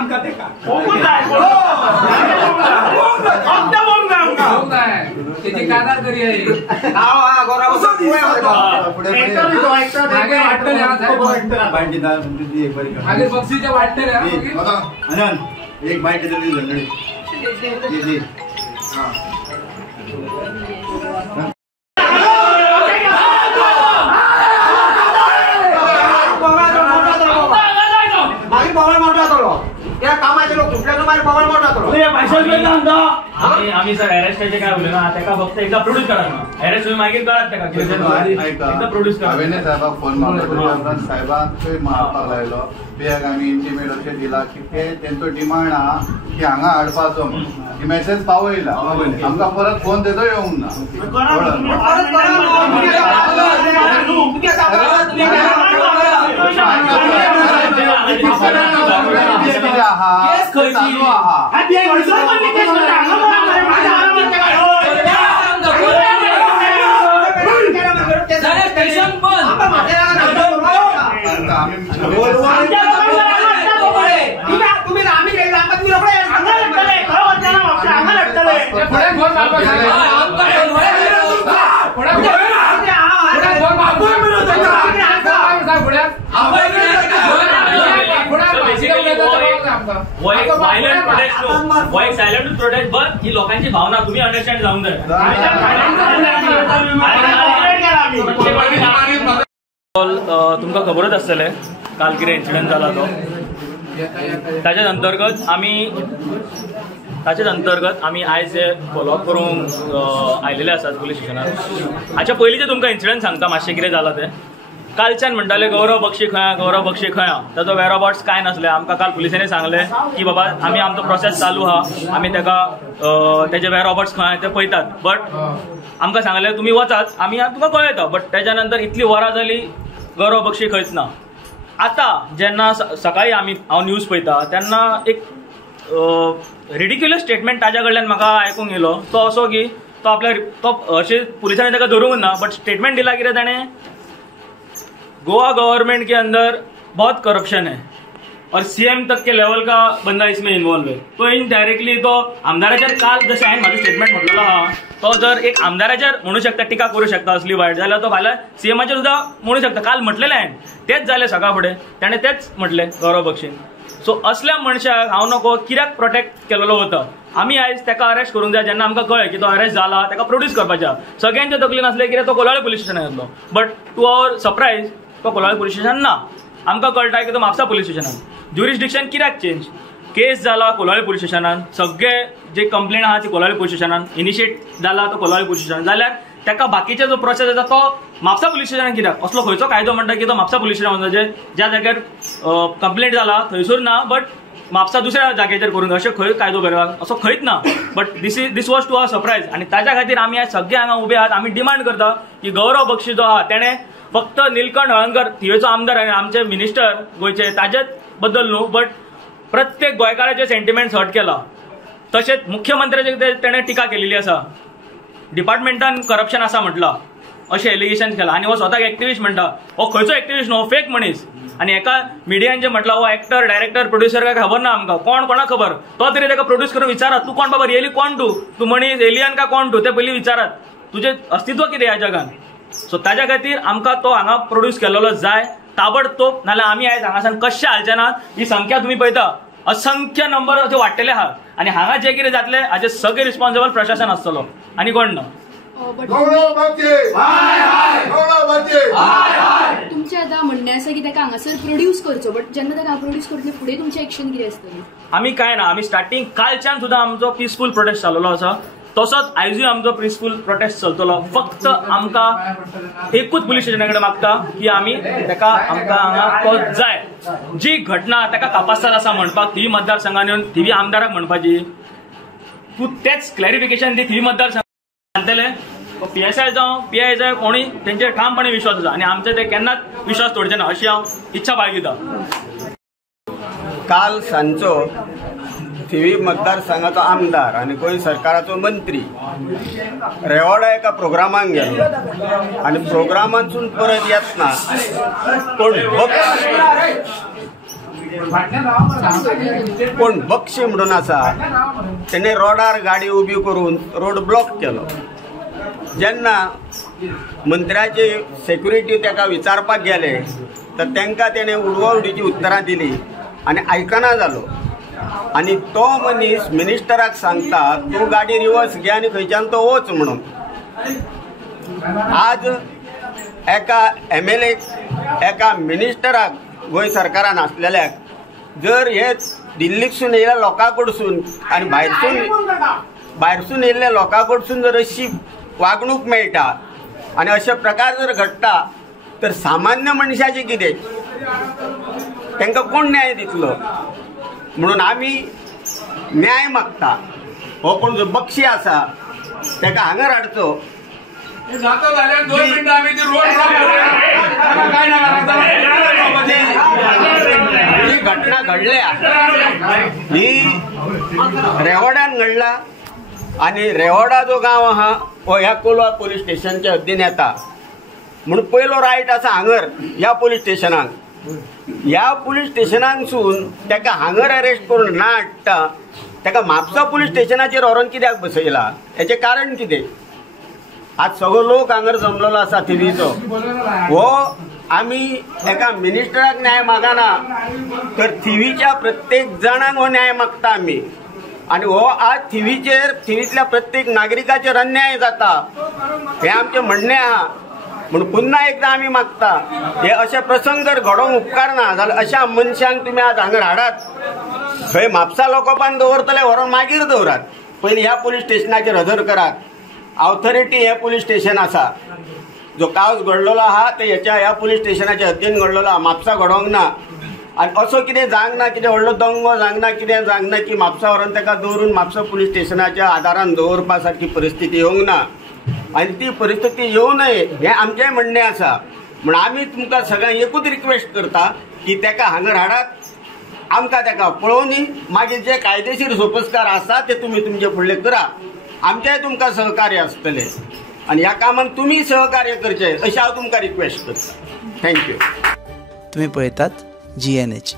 आमका ते का कोण जाय फक्त बोल ना आमका त्याची कानार करी आहे हा गोरा पुढे मागे बक्षीच्या वाटते एक बाईट झगडे आम्ही सर अरेस्टाचे काय बोलले ना त्याला फक्त एकदा प्रोड्यूस करा ना अरेस्ट तुम्ही मागील कळत एकदा प्रोड्यूस करा साहेबाक फोन मारलो साहेबाक मारपाक लायलो बेग आमी इंटिमेट अशें दिला की ते तेंचो डिमांड आहा की हांगा हाडपाचो ही मेसेज पावयला आमकां परत फोन तेजो येवंक ना सायलेंट प्रोटेस्ट बट ही लोकांची भावना तुम्ही अंडरस्टँड जाऊन जाय तुमकां खबरच आसतले काल कितें इन्सिडंट जाला तो ताच्याच अंतर्गत आमी आयज फॉलोअप करूंक आयलेले आसात पुलीस स्टेशनार हाच्या पयलींचे तुमकां इन्सिडंट सांगता मातशें कितें जालां तें कालच्यान म्हणटाले गौरव बक्षी खंय ताचो वेराबॉट्स काय नासले आमकां काल पुलिसांनी सांगले की बाबा आमी आमचो प्रोसेस चालू आहा आमी ताका तेजे वेराबॉट्स खंय ते पळयतात बट आमकां सांगले तुमी वचात आमी तुमकां कळयता बट त्याच्या नंतर इतली वरां जाली गौरव बक्षी खंयच ना आतां जेन्ना सकाळी हांव न्यूज पळयता तेन्ना एक रिडिक्युलस स्टेटमेंट ताज्या कडल्यान म्हाका आयकूंक येयलो तो असो की तो अशें पुलिसांनी ताका धरूंक ना बट स्टेटमेंट दिला कितें ताणें गोवा गवर्नमेंट के अंदर बहुत करप्शन है और सीएम तक के लेवल का बंदा इसमें इन्वॉल्व है तो इनडायरेक्टली तो आमदाराचेर काल जशें हांवें म्हाजो स्टेटमेंट म्हटलेलो आहा तो जर एक आमदाराचेर म्हणू शकता टिका करूं शकता असली वायट जाल्यार तो फाल्यां सीएमाचेर सुद्दां म्हणू शकता काल म्हटलेलें हांवें तेच जालें सकाळ फुडें ताणें तेच म्हटलें गौरव बक्षीन सो असल्या मनशाक हांव नको कित्याक प्रोटेक्ट केलेलो वता आमी आयज ताका अरेस्ट करूंक जाय जेन्ना आमकां कळ्ळें की तो अरेस्ट जाला ताका प्रोड्यूस करपाचें सगळ्यांचे तकलेन आसलें कित्याक तो कोलाळे पुलीस स्टेशनार येतलो बट टू आवर सरप्रायज तो कोलाळे पुलीस स्टेशन ना आमकां कळटा की तो म्हापसा पुलीस स्टेशनान ज्युरिस्डिक्शन कित्याक चेंज केस जाला कोलाळे पुलीस स्टेशनान सगळे जे कंप्लेंट आहा ती कोलाळे पुलीस स्टेशनान इनिशिएट जाला तो कोलाळे पुलीस स्टेशनान जाल्यार ताका बाकीचे जो प्रोसेस आसा तो म्हापसा पुलीस स्टेशनान कित्याक असलो खंयचो कायदो म्हणटा की तो म्हापसा पुलीस स्टेशन ज्या जाग्यार कंप्लेंट जाला थंयसर ना बट म्हापसा दुसऱ्या जाग्याचेर करून अशें खंय कायदो बरोवप असो खंयच ना but this was to our surprise आनी ताच्या खातीर आमी आज सगळे हांगा उबे आहात आमी डिमांड करता की गौरव बक्षी जो आहा तेणें फक्त निलकंठ हळर्णकर थिवेचो आमदार आनी आमचे मिनिस्टर गोंयचे ताजेच बद्दल न्हू बट प्रत्येक गोंयकाराचे सेंटिमेंट्स हर्ट केला तशेंच मुख्यमंत्र्याचे तेणें टिका केलेली आसा डिपार्टमेंटान करप्शन आसा म्हटलां अशें एलिगेशन केलां आनी हो स्वताक एक्टिविस्ट म्हणटा हो खंयचो एक्टिविस्ट न्हू फेक मनीस आनी एका मिडियान जे म्हटलां हो एक्टर डायरेक्टर प्रोड्युसर काय खबर ना आमकां कोणाक खबर तो तरी ताका प्रोड्यूस करून विचारात तूं कोण बाबा रियली कोण तूं मनीस एलियन का कोण तूं ते पयलीं विचारात तुजें अस्तित्व कितें ह्या जगान सो ताच्या खातीर आमकां तो हांगा प्रोड्यूस केलेलो जाय ताबडतोब नाल्यार आमी आयज हांगासान कशें हालचे ना ही संख्या तुमी पळयता असंख्य नंबर अशे वाडटले आहात आनी हांगा जे कितें जातलें हाचे सगळे रिस्पॉन्सिबल प्रशासन आसतलो आनी कोण ना तुमचे आतां म्हणणें आसा की ताका हांगासर प्रोड्यूस करचो बट जेन्ना ताका प्रोड्यूस करतले फुडें तुमचें एक्शन कितें आसतलें आमी कांय ना आमी स्टार्टींग कालच्यान सुद्दां आमचो पिसफूल प्रोटेस्ट चाललेलो आसा तसोच आयजूय आमचो पिसफूल प्रोटेस्ट चलतलो फक्त आमकां एकूच पुलीस स्टेशना कडेन मागता की आमी ताका आमकां हांगा तो जाय जी घटना ताका कापासार आसा म्हणपाक थिवी मतदारसंघान येवन थिवी आमदाराक म्हणपाची तूं तेच क्लॅरिफिकेशन दी थिवी मतदारसंघान सांगतले PSI जावं PI जावं कोणी तेंचेर ठामपणे विश्वास आसा आनी आमचे ते केन्नाच विश्वास तोडचे ना अशी हांव इच्छा बाळगिता काल सांजचो थिवी मतदारसंघाचो आमदार आनी गोंय सरकाराचो मंत्री रेवाडा एका प्रोग्रामाक गेलो आनी प्रोग्रामांतसून परत येतना कोण फाटल्यान राव मरे. पण बक्षी म्हणून आसा तेणे रोडार गाडी उबी करून रोड ब्लॉक केलो. जेन्ना मंत्र्याची सेक्युरिटी ताका विचारपाक गेले तर तांकां तेणें उडवाउडीची उतरां दिली आनी आयकना जालो. आनी तो मनीस मिनिस्टराक सांगता तूं गाडी रिवर्स घे आनी खंयच्यान तो वच म्हणून. आज एका MLA एका मिनिस्टराक गोंय सरकारान आसलेल्याक जर हे दिल्लीकसून येयल्या लोकां कडसून आनी भायरसून येयल्ल्या लोकां कडसून जर अशी वागणूक मेळटा आनी अशे प्रकार जर घडटा तर सामान्य मनशाचें कितें? तांकां कोण न्याय दितलो? म्हणून आमी न्याय मागता. हो कोण जो बक्षी आसा ताका हांगर हाडचो. जातो जाल्यार 2 मिनटां आमी ती रोड ब्लॉक करूया. काय ही घटना घडल्या ही रेवोड्यान घडला आनी रेवोडा जो गांव आहा हो ह्या कोलवा पोलीस स्टेशनच्या हद्दीन येता. म्हणून पयलो रायट आसा हांगर ह्या पोलीस स्टेशनाक. ह्या पोलीस स्टेशनांसून ताका हांगर अरेस्ट करून ना हाडटा ताका म्हापसा पोलीस स्टेशनाचेर व्हरोन कित्याक बसयला? हेचें कारण कितें? आज सगळो लोक हांगर जमलेलो आसा थिवीचो. हो आमी एका मिनिस्टराक न्याय मागना तर थिवीच्या प्रत्येक जाणांक हो न्याय मागता आमी. आनी हो आज थिवींतल्या प्रत्येक नागरिकाचेर अन्याय जाता हें आमचें म्हणणें आहा. म्हणून पुन्हा एकदा आमी मागता हे अशे प्रसंग जर घडोवंक उपकारना जाल्यार अशा मनशांक तुमी आज हांगर हाडात. खंय म्हापसा लोकोपान दवरतले व्हरोन मागीर दवरात. पयलीं ह्या पोलीस स्टेशनाचेर हजर करात. ऑथॉरिटी हे पोलीस स्टेशन आसा. जो कावज घडलेलो आहा ते ह्या पोलीस स्टेशनाच्या हद्दीन घडलेलो आहा. म्हापसा घडोवंक ना. आनी असो कितें जावंक ना कितें व्हडलो दंगो जावंक ना कितें जावंक ना की म्हापसा व्हरोन ताका दवरून म्हापसा पोलीस स्टेशनाच्या आदारान दवरपा सारकी परिस्थिती येवंक ना. आनी ती परिस्थिती येवं नये हें आमचें म्हणणें आसा. म्हण आमी तुमकां सगळ्यांक एकूच रिक्वेस्ट करता की ताका हांगर हाडात. आमकां ताका पळोवनी मागीर जे कायदेशीर सोपस्कार आसा ते तुमी तुमचे फुडले करा. आमचेंय तुमकां सहकार्य आसतलें आनी ह्या कामान तुमी सहकार्य करचें अशें हांव तुमकां रिक्वेस्ट करता. थँक्यू. तुम्ही पळयतात GNH.